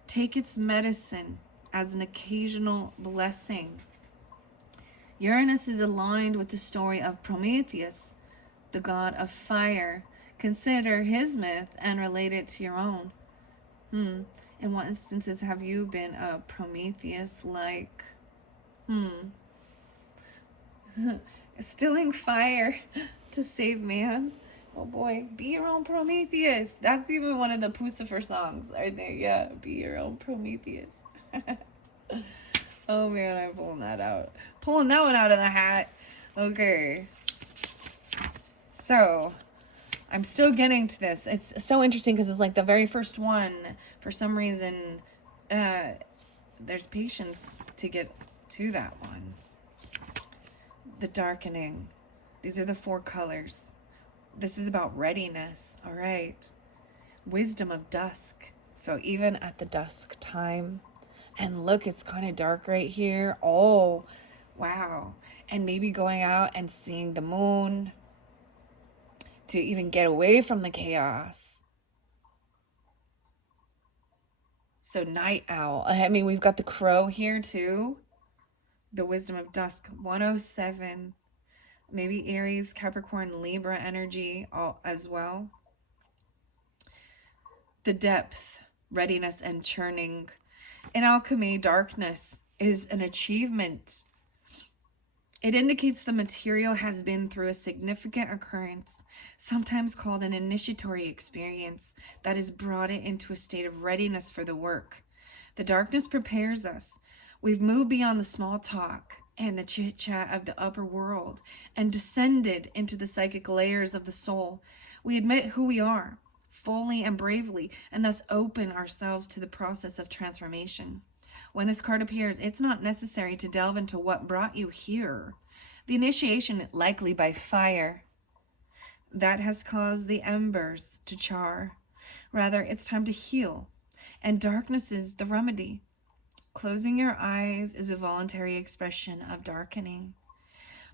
Take its medicine as an occasional blessing. Uranus is aligned with the story of Prometheus, the god of fire. Consider his myth and relate it to your own. In what instances have you been a Prometheus-like? Stilling fire to save man. Oh boy, be your own Prometheus. That's even one of the Pucifer songs, aren't they? Yeah, be your own Prometheus. Oh man, I'm pulling that out. Pulling that one out of the hat. Okay. So, I'm still getting to this. It's so interesting because it's like the very first one. For some reason, there's patience to get to that one. The darkening. These are the 4 colors. This is about readiness. All right. Wisdom of dusk. So even at the dusk time. And look, it's kind of dark right here. Oh, wow. And maybe going out and seeing the moon to even get away from the chaos. So night owl. I mean, we've got the crow here too. The wisdom of dusk. 107. Maybe Aries, Capricorn, Libra energy as well. The depth, readiness, and churning. In alchemy, darkness is an achievement. It indicates the material has been through a significant occurrence, sometimes called an initiatory experience, that has brought it into a state of readiness for the work. The darkness prepares us. We've moved beyond the small talk and the chit-chat of the upper world and descended into the psychic layers of the soul. We admit who we are, fully and bravely, and thus open ourselves to the process of transformation. When this card appears, it's not necessary to delve into what brought you here. The initiation, likely by fire, that has caused the embers to char. Rather, it's time to heal, and darkness is the remedy. Closing your eyes is a voluntary expression of darkening.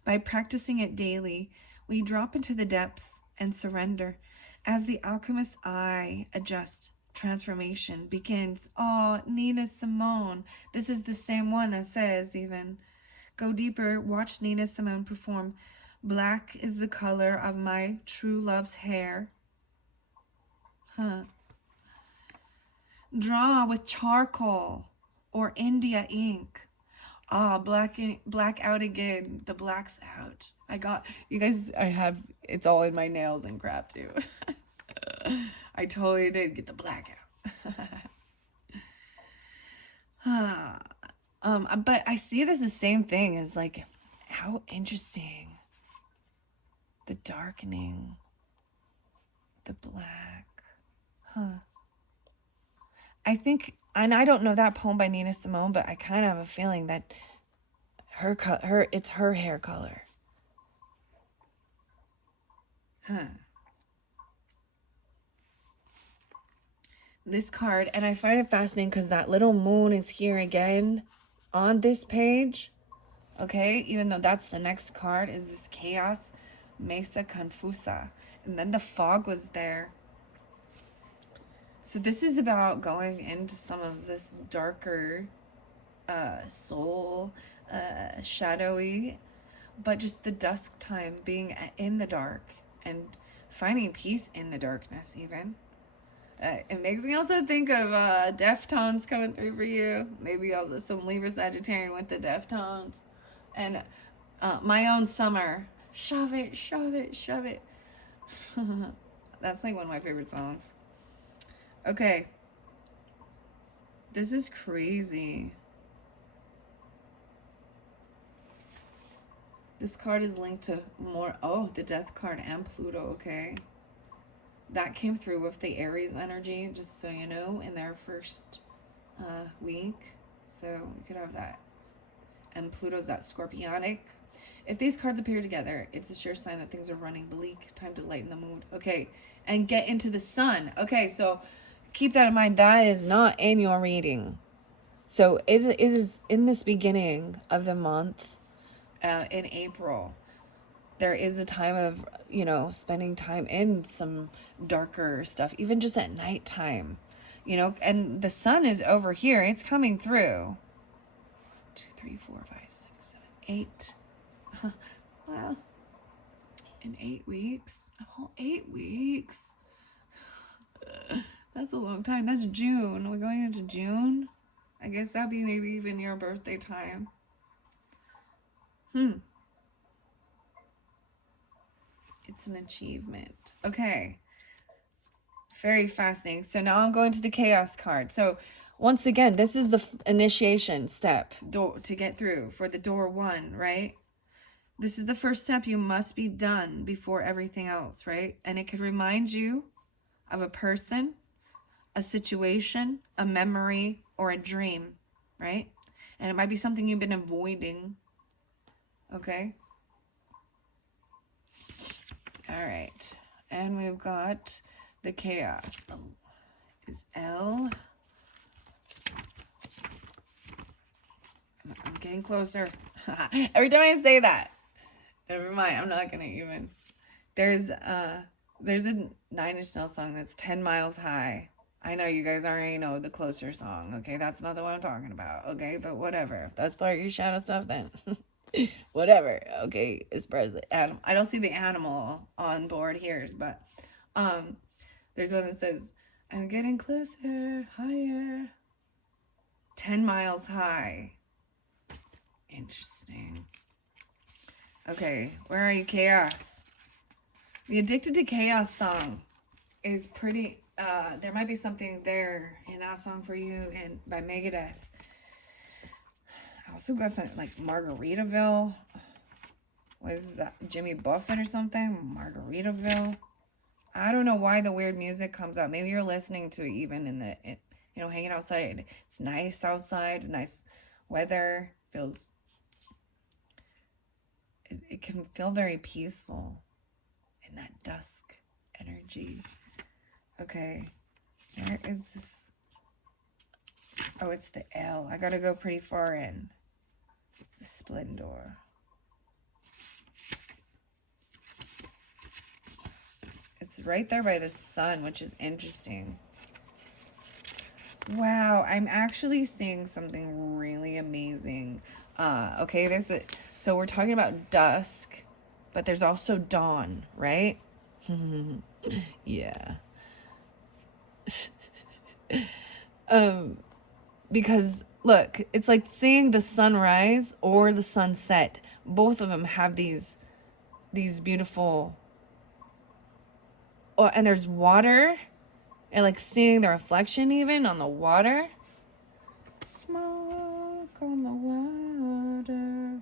By practicing it daily, we drop into the depths and surrender. As the alchemist's eye adjusts, transformation begins. Oh, Nina Simone. This is the same one that says even, go deeper, watch Nina Simone perform. Black is the color of my true love's hair. Draw with charcoal or India ink. Black out again. The black's out. You guys, it's all in my nails and crap too. I totally did get the black out. But I see it as the same thing as like, how interesting. The darkening. The black. I think, and I don't know that poem by Nina Simone, but I kind of have a feeling that it's her hair color. Huh. This card, and I find it fascinating because that little moon is here again on this page. Okay, even though that's the next card, is this Chaos Mesa Confusa. And then the fog was there. So this is about going into some of this darker soul, shadowy, but just the dusk time, being in the dark and finding peace in the darkness even. It makes me also think of Deftones coming through for you. Maybe also some Libra Sagittarian with the Deftones. And My Own Summer. Shove it, shove it, shove it. That's like one of my favorite songs. Okay. This is crazy. This card is linked to more... Oh, the Death card and Pluto, okay. That came through with the Aries energy, just so you know, in their first week. So we could have that. And Pluto's that scorpionic. If these cards appear together, it's a sure sign that things are running bleak. Time to lighten the mood. Okay, and get into the sun. Okay, so keep that in mind. That is not in your reading. So it is in this beginning of the month, in April. There is a time of, you know, spending time in some darker stuff, even just at nighttime, you know, and the sun is over here. It's coming through. 2, 3, 4, 5, 6, 7, 8. Well, in 8 weeks. Oh, 8 weeks. That's a long time. That's June. We're going into June. I guess that'd be maybe even your birthday time. It's an achievement. Okay. Very fascinating. So now I'm going to the Chaos card. So once again, this is the initiation step to get through for the door 1, right? This is the first step you must be done before everything else, right? And it could remind you of a person, a situation, a memory, or a dream, right? And it might be something you've been avoiding. Okay? All right. And we've got the Chaos. Oh, is L. I'm getting closer. Every time I say that. Never mind. I'm not going to even. There's a 9-Inch Nails song that's 10 Miles High. I know you guys already know the Closer song. Okay, that's not the one I'm talking about. Okay, but whatever. If that's part of your shadow stuff, then whatever. Okay, as far as the animal, I don't see the animal on board here, but there's one that says, "I'm getting closer, higher, 10 miles high." Interesting. Okay, where are you, Chaos? The Addicted to Chaos song is pretty, there might be something there in that song for you and by Megadeth. I also got something like Margaritaville. What is that? Jimmy Buffett or something? Margaritaville. I don't know why the weird music comes out. Maybe you're listening to it even you know, hanging outside. It's nice outside, nice weather. It can feel very peaceful in that dusk energy. Okay, where is this? Oh, it's the L. I gotta go pretty far in. The Splendor. It's right there by the sun, which is interesting. Wow, I'm actually seeing something really amazing. Okay, so we're talking about dusk, but there's also dawn, right? Yeah. Because look, it's like seeing the sunrise or the sunset. Both of them have these beautiful. Oh, and there's water, and like seeing the reflection even on the water. Smoke on the water.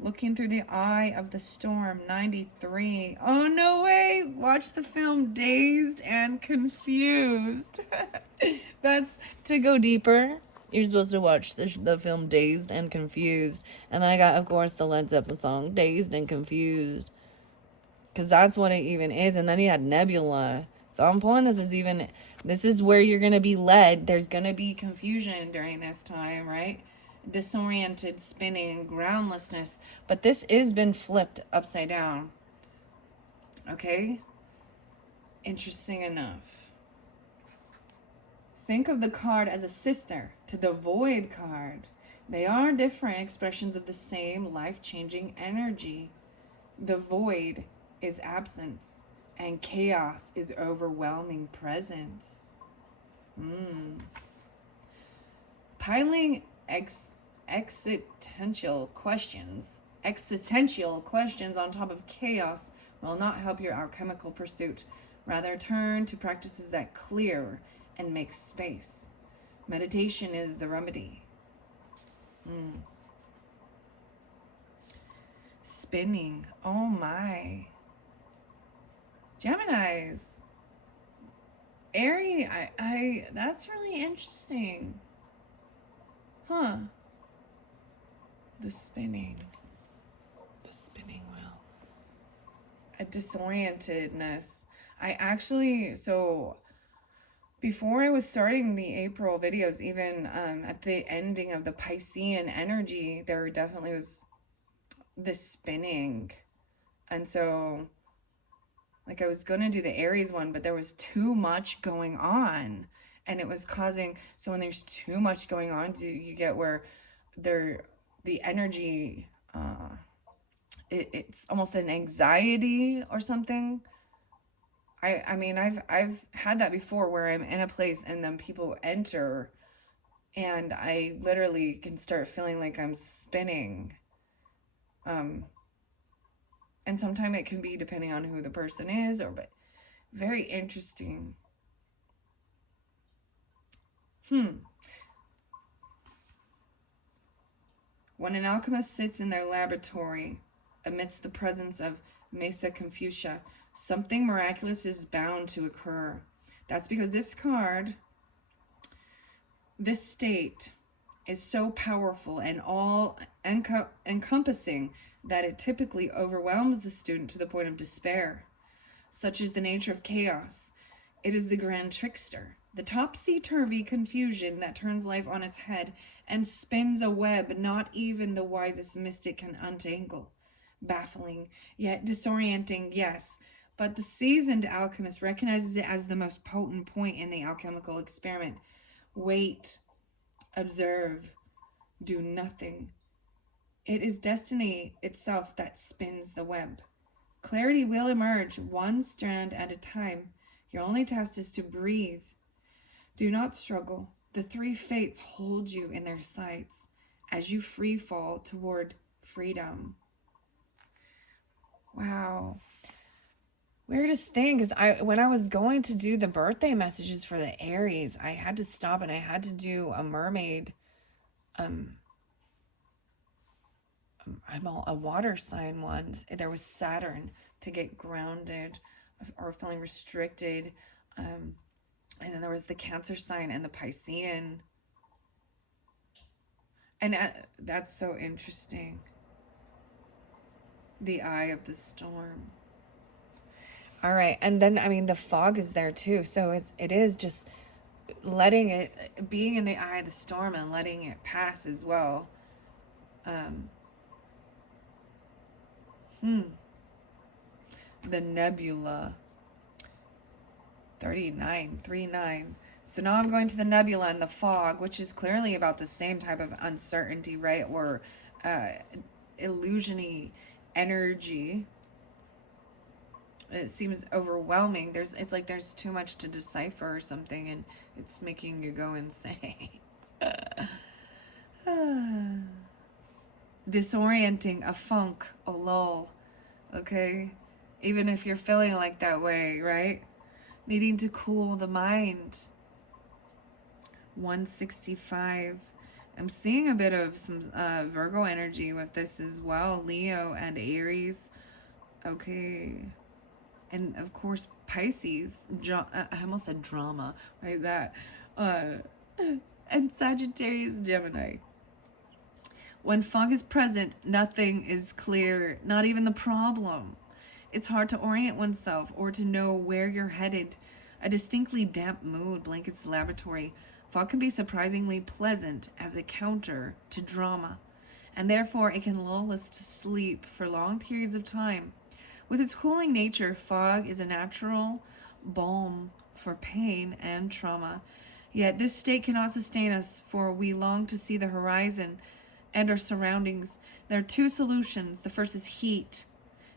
Looking through the eye of the storm, 93. Oh, no way. Watch the film Dazed and Confused. That's to go deeper. You're supposed to watch the film Dazed and Confused. And then I got, of course, the Led Zeppelin song Dazed and Confused. Because that's what it even is. And then you had Nebula. So I'm pulling this as even, this is where you're going to be led. There's going to be confusion during this time, right? Disoriented, spinning, groundlessness. But this has been flipped upside down. Okay? Interesting enough. Think of the card as a sister to the Void card. They are different expressions of the same life-changing energy. The Void is absence, and chaos is overwhelming presence. Piling existential questions on top of chaos will not help your alchemical pursuit. Rather, turn to practices that clear and make space. Meditation is the remedy. Spinning. Oh my. Geminis. Aries, that's really interesting. Huh. The spinning wheel. A disorientedness. So before I was starting the April videos, even at the ending of the Piscean energy, there definitely was this spinning. And so, like, I was going to do the Aries one, but there was too much going on. And it was causing, so when there's too much going on, you get where the energy, it's almost an anxiety or something. I mean, I've had that before where I'm in a place and then people enter and I literally can start feeling like I'm spinning. And sometimes it can be depending on who the person is, but very interesting. When an alchemist sits in their laboratory amidst the presence of Mesa Confucia, something miraculous is bound to occur. That's because this card, this state, is so powerful and all encompassing that it typically overwhelms the student to the point of despair. Such is the nature of chaos. It is the grand trickster, the topsy-turvy confusion that turns life on its head and spins a web not even the wisest mystic can untangle. Baffling, yet disorienting, yes, but the seasoned alchemist recognizes it as the most potent point in the alchemical experiment. Wait, observe, do nothing. It is destiny itself that spins the web. Clarity will emerge one strand at a time. Your only task is to breathe. Do not struggle. The three fates hold you in their sights as you free fall toward freedom. Wow. Weirdest thing is when I was going to do the birthday messages for the Aries, I had to stop and I had to do a mermaid, a water sign one. There was Saturn to get grounded or feeling restricted. And then there was the Cancer sign and the Piscean. And that's so interesting. The eye of the storm. All right. And then, I mean, the fog is there too. So it is just letting it, being in the eye of the storm and letting it pass as well. The nebula. 39. So now I'm going to the nebula and the fog, which is clearly about the same type of uncertainty, right? Or illusion-y energy. It seems overwhelming. It's like there's too much to decipher or something, and it's making you go insane. Disorienting, a funk, a lull. Okay? Even if you're feeling like that way, right? Needing to cool the mind. 165. I'm seeing a bit of some Virgo energy with this as well. Leo and Aries. Okay. And of course, Pisces. I almost said drama, right? That. Uh, and Sagittarius, Gemini. When fog is present, nothing is clear, not even the problem. It's hard to orient oneself or to know where you're headed. A distinctly damp mood blankets the laboratory. Fog can be surprisingly pleasant as a counter to drama, and therefore it can lull us to sleep for long periods of time. With its cooling nature, fog is a natural balm for pain and trauma. Yet this state cannot sustain us, for we long to see the horizon and our surroundings. There are two solutions. The first is heat.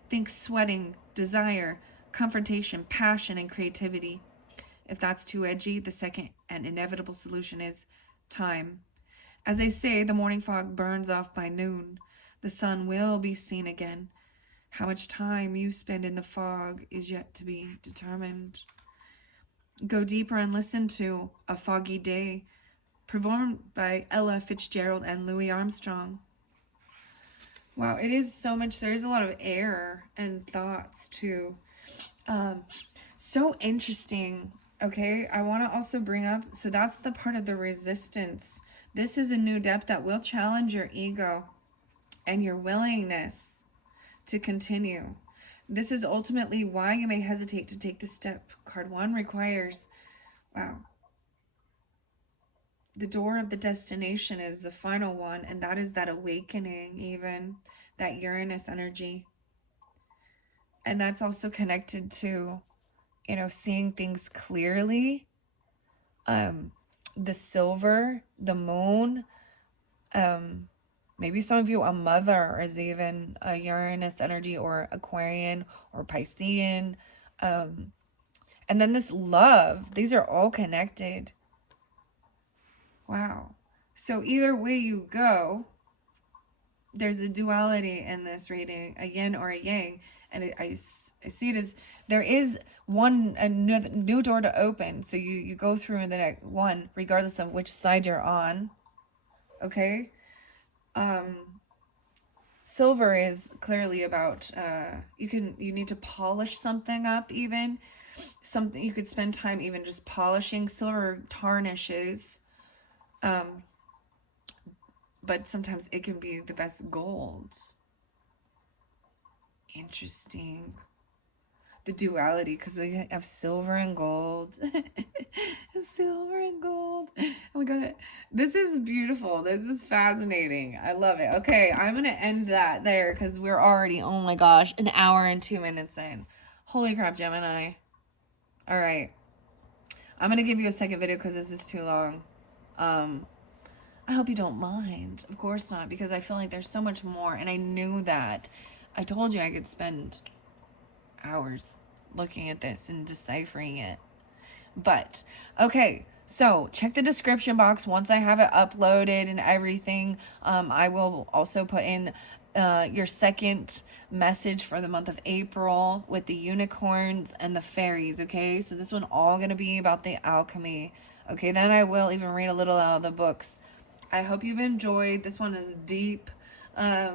Think sweating, desire, confrontation, passion, and creativity. If that's too edgy, the second and inevitable solution is time. As they say, the morning fog burns off by noon. The sun will be seen again. How much time you spend in the fog is yet to be determined. Go deeper and listen to A Foggy Day, performed by Ella Fitzgerald and Louis Armstrong. Wow, it is so much. There's a lot of air and thoughts too. So interesting. Okay, I want to also bring up, so that's the part of the resistance. This is a new depth that will challenge your ego and your willingness to continue. This is ultimately why you may hesitate to take the step. Card 1 requires, wow, the door of the destination is the final one, and that is that awakening, even that Uranus energy. And that's also connected to, you know, seeing things clearly. The silver, the moon, maybe some of you, a mother is even a Uranus energy, or Aquarian or Piscean. And then this love, these are all connected. Wow. So either way you go, there's a duality in this reading, a yin or a yang. And I see it as there is a new door to open. So you go through the next one, regardless of which side you're on. Okay? Silver is clearly about, you need to polish something up even. Something you could spend time even just polishing. Silver tarnishes. But sometimes it can be the best gold. Interesting. The duality, because we have silver and gold. Silver and gold. Oh my god. This is beautiful. This is fascinating. I love it. Okay, I'm going to end that there because we're already, oh my gosh, an hour and 2 minutes in. Holy crap, Gemini. All right. I'm going to give you a second video because this is too long. I hope you don't mind. Of course not, because I feel like there's so much more, and I knew that. I told you I could spend hours looking at this and deciphering it. But, okay, so check the description box once I have it uploaded and everything. I will also put in your second message for the month of April with the unicorns and the fairies, okay? So this one all going to be about the alchemy. Okay, then I will even read a little out of the books. I hope you've enjoyed. This one is deep. I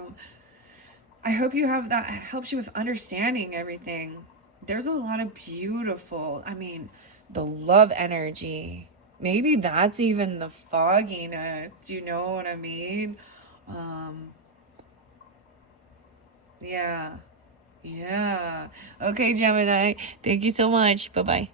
hope you have that helps you with understanding everything. There's a lot of beautiful, the love energy. Maybe that's even the fogginess. Do you know what I mean? Yeah. Okay, Gemini. Thank you so much. Bye-bye.